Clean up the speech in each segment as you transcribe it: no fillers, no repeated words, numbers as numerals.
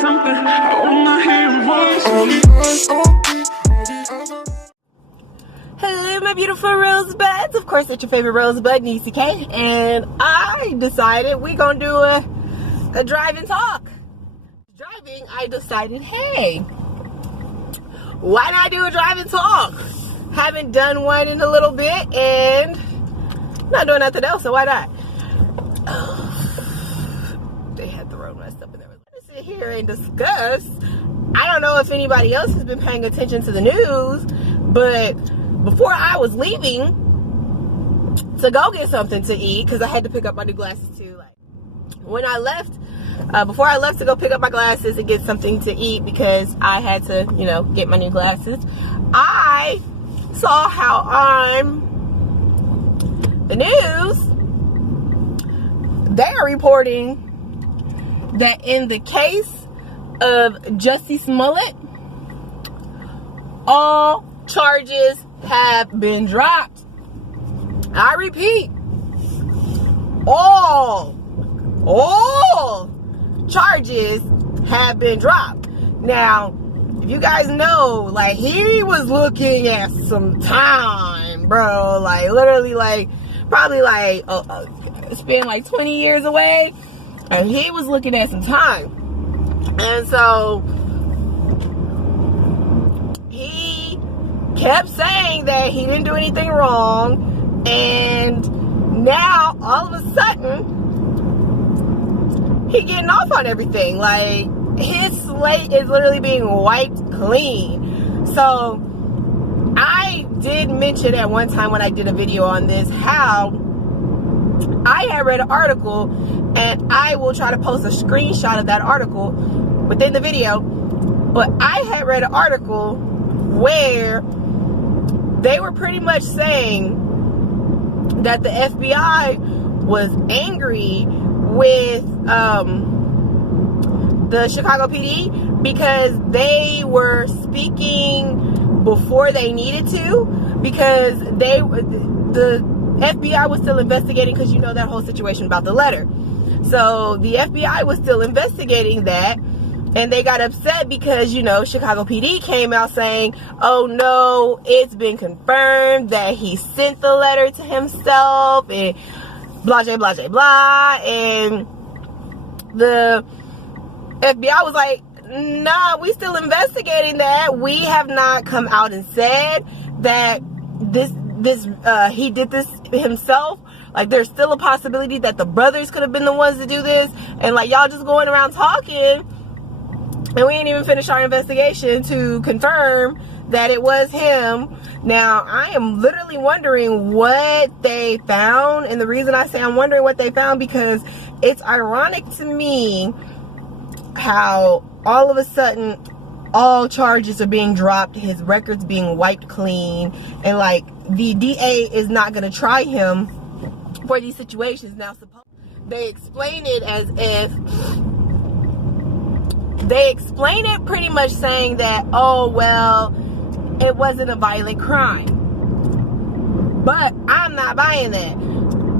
something. I wanna hear your voice. Hello, my beautiful rosebuds. Of course, it's your favorite rosebud, Niecy K. And I decided we're gonna do a drive and talk. Driving, I decided, hey, why not do a drive and talk? Haven't done one in a little bit, and not doing nothing else, so why not? They had the road messed up and everything. Let's sit here and discuss. I don't know if anybody else has been paying attention to the news, but before I was leaving to go get something to eat, because I had to pick up my new glasses too. Like when I left, before I left to go pick up my glasses and get something to eat, because I had to, you know, get my new glasses, I saw how on the news they are reporting that in the case of Jussie Smollett, all charges have been dropped. I repeat, all charges have been dropped. Now, if you guys know, like, he was looking at some time, bro. Like, literally, like, probably like it's been like 20 years away, and he was looking at some time. And so he kept saying that he didn't do anything wrong, and now all of a sudden he getting off on everything. Like, his slate is literally being wiped clean. So I did mention at one time when I did a video on this how I had read an article, and I will try to post a screenshot of that article within the video, but I had read an article where they were pretty much saying that the FBI was angry with the Chicago PD because they were speaking before they needed to, because the FBI was still investigating, because you know that whole situation about the letter. So the FBI was still investigating that, and they got upset because, you know, Chicago PD came out saying, oh no, it's been confirmed that he sent the letter to himself, and blah, blah, blah, blah. And the FBI was like, nah, we still investigating that. We have not come out and said that he did this himself. Like, there's still a possibility that the brothers could have been the ones to do this, and like, y'all just going around talking, and we ain't even finished our investigation to confirm that it was him. Now, I am literally wondering what they found, and the reason I say I'm wondering what they found, because it's ironic to me how all of a sudden all charges are being dropped, his record's being wiped clean, and like, the DA is not going to try him for these situations. Now, they explain it as if they explain it pretty much saying that, oh, well, it wasn't a violent crime. But I'm not buying that.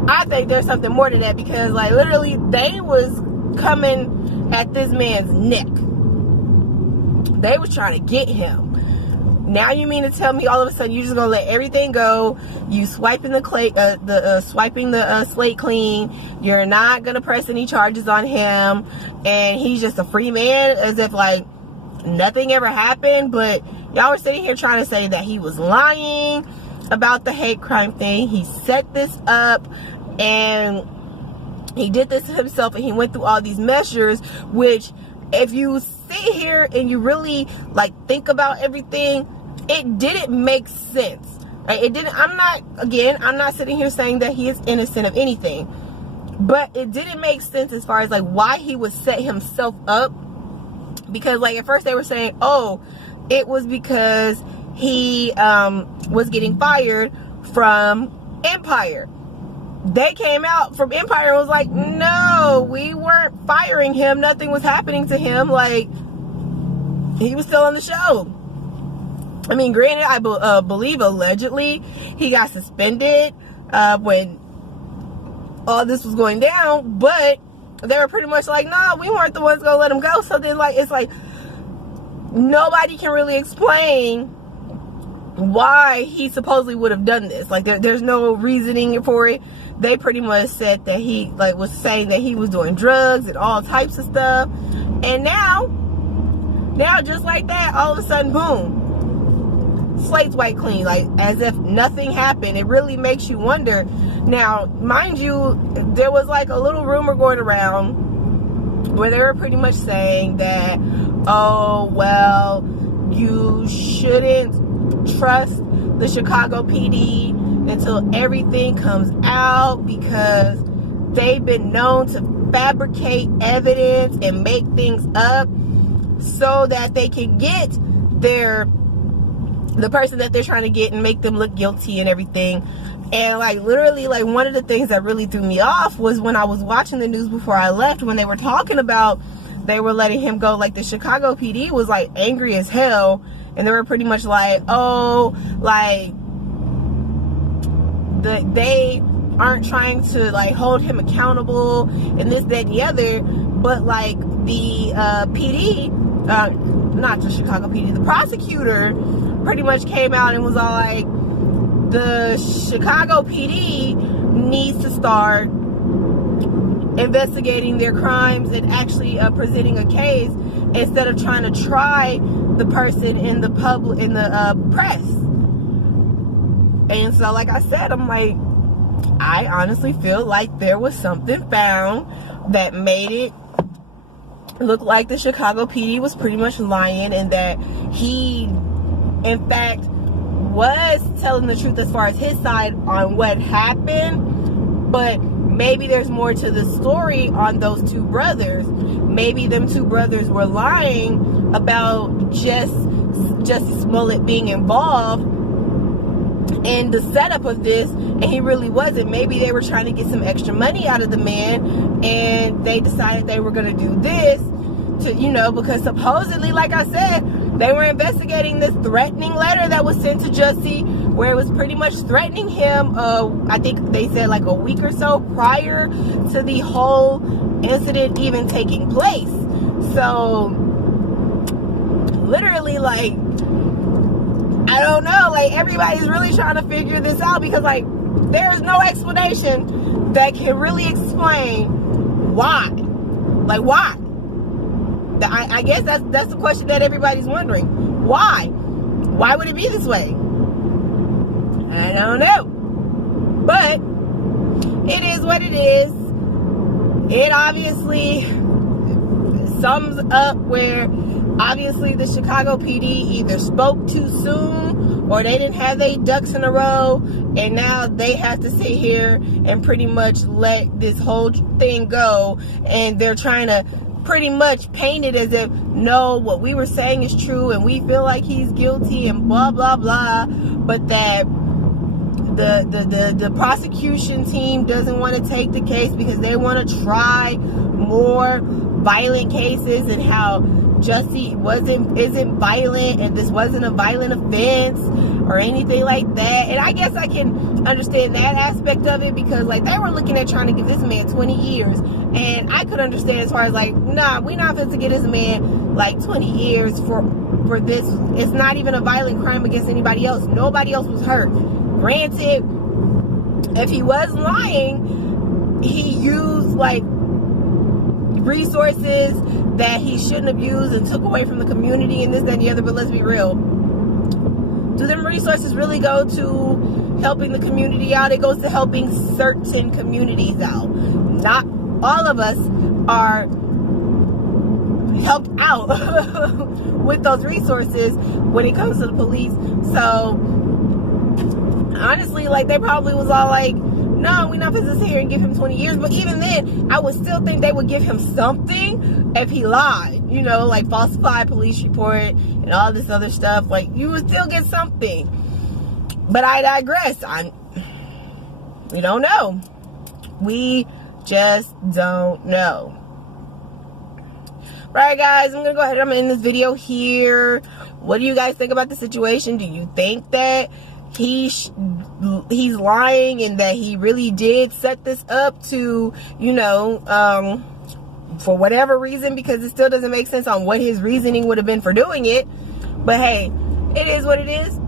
I think there's something more to that, because like, literally they was coming at this man's neck. They was trying to get him. Now you mean to tell me all of a sudden you just gonna let everything go? You swiping swiping the slate clean. You're not gonna press any charges on him, and he's just a free man, as if like nothing ever happened. But y'all were sitting here trying to say that he was lying about the hate crime thing. He set this up, and he did this to himself, and he went through all these measures, which, if you sit here and you really like think about everything, it didn't make sense. Right? It didn't. I'm not sitting here saying that he is innocent of anything, but it didn't make sense as far as like why he would set himself up. Because like, at first they were saying, oh, it was because he was getting fired from Empire. They came out from Empire and was like, no, we weren't firing him. Nothing was happening to him. Like, he was still on the show. I mean, granted, I believe allegedly he got suspended when all this was going down, but they were pretty much like, no, we weren't the ones gonna let him go. So then, like, it's like nobody can really explain why he supposedly would have done this. Like, there's no reasoning for it. They pretty much said that he, like, was saying that he was doing drugs and all types of stuff. And now just like that, all of a sudden, boom, slate's wiped clean, like as if nothing happened. It really makes you wonder. Now, mind you, there was like a little rumor going around where they were pretty much saying that, oh, well, you shouldn't trust the Chicago PD until everything comes out, because they've been known to fabricate evidence and make things up so that they can get the person that they're trying to get and make them look guilty and everything. And like literally, like one of the things that really threw me off was when I was watching the news before I left, when they were talking about they were letting him go. Like the Chicago PD was like angry as hell, and they were pretty much like, oh, like they aren't trying to like hold him accountable and this, that, and the other. But like the PD, not the Chicago PD, the prosecutor pretty much came out and was all like, the Chicago PD needs to start investigating their crimes and actually presenting a case instead of trying to try the person in the public, in the press. And so, like I said, I'm like, I honestly feel like there was something found that made it look like the Chicago PD was pretty much lying, and that he, in fact, was telling the truth as far as his side on what happened. But maybe there's more to the story on those two brothers. Maybe them two brothers were lying about Jussie Smollett being involved in the setup of this, and he really wasn't. Maybe they were trying to get some extra money out of the man, and they decided they were going to do this to, you know, because supposedly, like I said, they were investigating this threatening letter that was sent to Jussie, where it was pretty much threatening him, I think they said like a week or so prior to the whole incident even taking place. So literally, like, I don't know, like everybody's really trying to figure this out, because like there's no explanation that can really explain why. Like, why? I guess that's the question that everybody's wondering. Why? Why would it be this way? I don't know. But it is what it is. It obviously sums up where obviously the Chicago PD either spoke too soon, or they didn't have their ducks in a row, and now they have to sit here and pretty much let this whole thing go, and they're trying to pretty much paint it as if, no, what we were saying is true and we feel like he's guilty and blah blah blah, but that the prosecution team doesn't want to take the case because they want to try more violent cases, and how Jussie isn't violent, and this wasn't a violent offense or anything like that. And I guess I can understand that aspect of it, because like they were looking at trying to give this man 20 years, and I could understand as far as like, nah, we're not supposed to get this man like 20 years for this. It's not even a violent crime against anybody else. Nobody else was hurt. Granted, if he was lying, he used like resources that he shouldn't have used and took away from the community and this, that, and the other. But let's be real, do them resources really go to helping the community out? It goes to helping certain communities out. Not all of us are helped out with those resources when it comes to the police. So honestly, like they probably was all like, no, we're not supposed to sit here and give him 20 years. But even then, I would still think they would give him something if he lied, you know, like falsified police report and all this other stuff. Like, you would still get something. But I digress. We don't know. We just don't know. Right, guys, I'm gonna go ahead and end this video here. What do you guys think about the situation? Do you think that he's lying and that he really did set this up to, you know, for whatever reason, because it still doesn't make sense on what his reasoning would have been for doing it. But hey, it is what it is.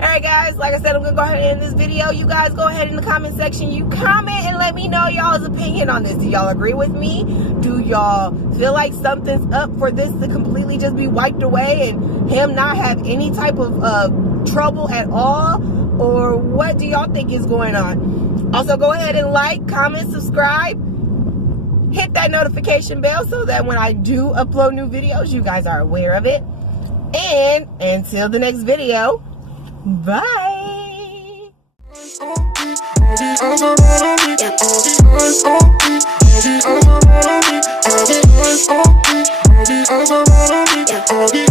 Alright guys, like I said, I'm gonna go ahead and end this video. You guys go ahead in the comment section, you comment and let me know y'all's opinion on this. Do y'all agree with me? Do y'all feel like something's up for this to completely just be wiped away and him not have any type of trouble at all? Or what do y'all think is going on? Also, go ahead and like, comment, subscribe, hit that notification bell so that when I do upload new videos, you guys are aware of it. And until the next video, bye. All the